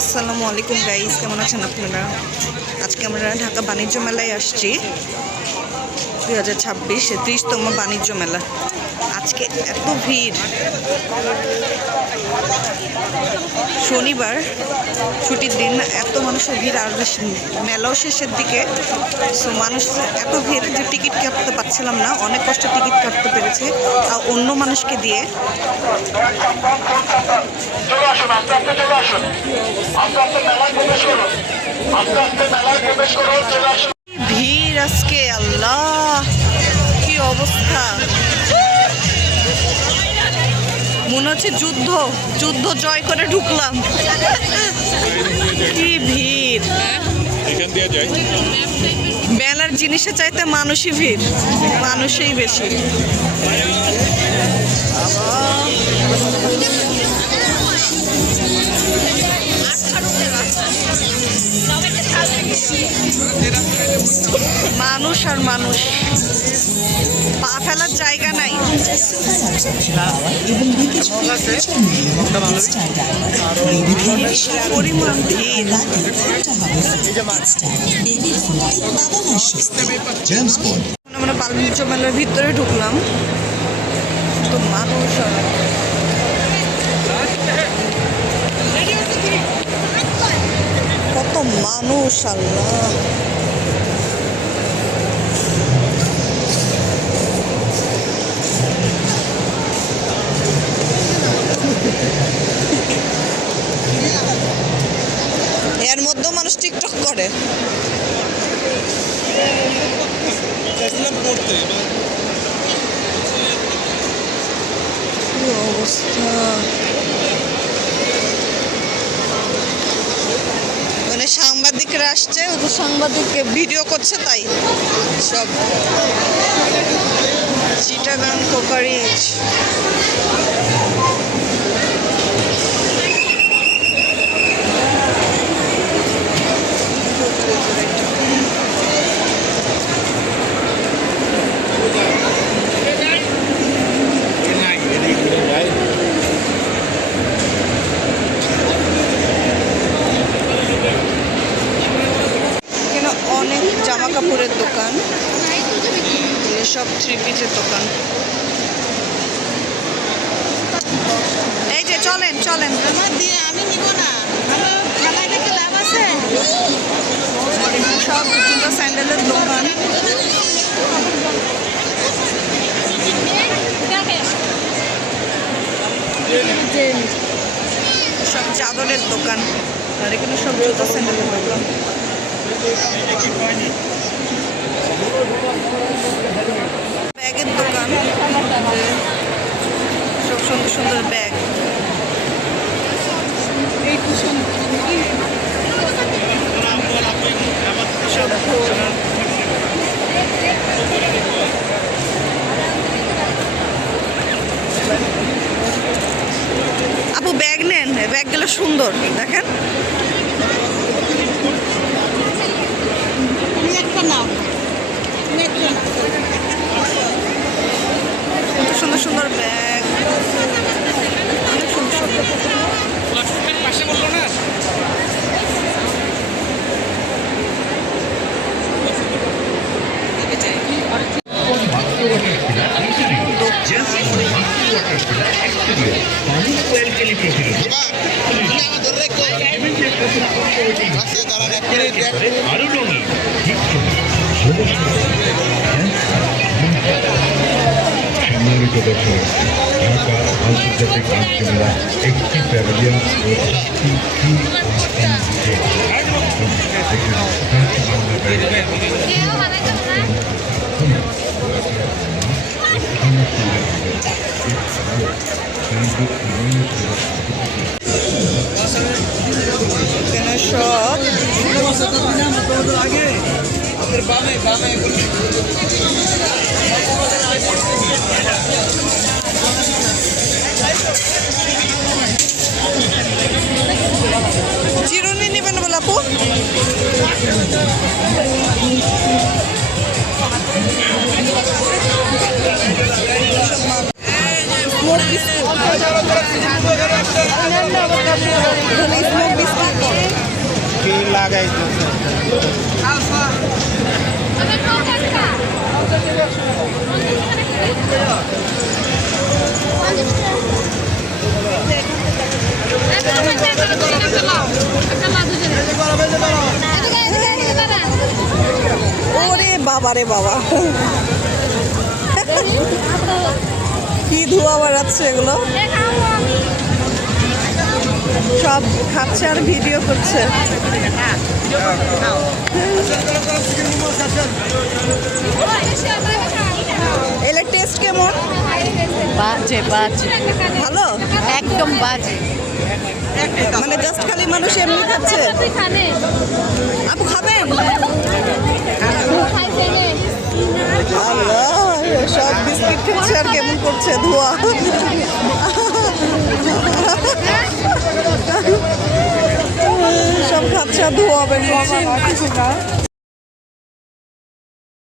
আসসালামু আলাইকুম গাইজ কেমন আছেন আপনারা? আজকে আমরা ঢাকা বাণিজ্য মেলায় আসছি। দুই হাজার ছাব্বিশে ত্রিশতম বাণিজ্য মেলা। আজকে এত ভিড়। শনিবার, ছুটির দিন, এত মানুষের ভিড় আর মেলাও শেষের দিকে। সো মানুষ এত ভিড় যে টিকিট কাটতে পারছিলাম না। অনেক কষ্ট টিকিট কাটতে পেরেছে। আর অন্য মানুষকে দিয়ে আস্তে আস্তে মেলায় প্রবেশ আস্তে আস্তে মেলায় প্রবেশ ভিড় আজকে আল্লাহ কি অবস্থা? মনে হচ্ছে যুদ্ধ যুদ্ধ জয় করে ঢুকলাম। কি ভিড়। মেলার জিনিসের চাইতে মানুষই ভিড় মানুষই বেশি। পা ফেলার জায়গা নাই। পরিমাণ আমরা বাণিজ্য মেলার ভিতরে ঢুকলাম। তো মানুষ কত মানুষ, আল্লাহ। করে। অবস্থা? মানে সাংবাদিকরা আসছে ওদের সাংবাদিককে ভিডিও করছে তাই। সব। চিটাগান কোকারিজ এখানে অনেক জামা কাপড়ের দোকান সব থ্রি পিসের দোকান এই যে চলেন চলেন। আমার দিয়ে আমি নিব না। আমার খেলায় লাভ আছে? সব জুতো স্যান্ডেলের দোকান। সব চাদরের দোকান আর এখানে সব জুতো স্যান্ডেলের দোকান। ব্যাগের দোকান। সব সুন্দর সুন্দর ব্যাগ সব ফুল। আপু ব্যাগ নেন ব্যাগগুলো সুন্দর দেখেন। সুন্দর সুন্দর ব্যাগ। অনেক সুন্দর সুন্দর আরও রঙিন সম্মানিত দর্শক ঢাকা আন্তর্জাতিক বাণিজ্য একটি প্যাভিলিয়ন ও একটি ফ্রি এখানে সব চিরুনি নেবেন বলে আপু স্মোক বিস্কুট স্মোক বিস্কুট আগাই ওরে বাবা রে বাবা। কি ধোয়া বেড়াচ্ছে এগুলো? সব খাচ্ছে আর ভিডিও করছে। এলে টেস্ট কেমন? বাজে বাজে। ভালো? একদম বাজে। মানে জাস্ট খালি মানুষ এমনি খাচ্ছে? আপু খাবেন? আল্লাহ সব বিস্কিট খাচ্ছে আর কেমন করছে ধোয়া? খাচ্ছে আর ধোয়া বের করছে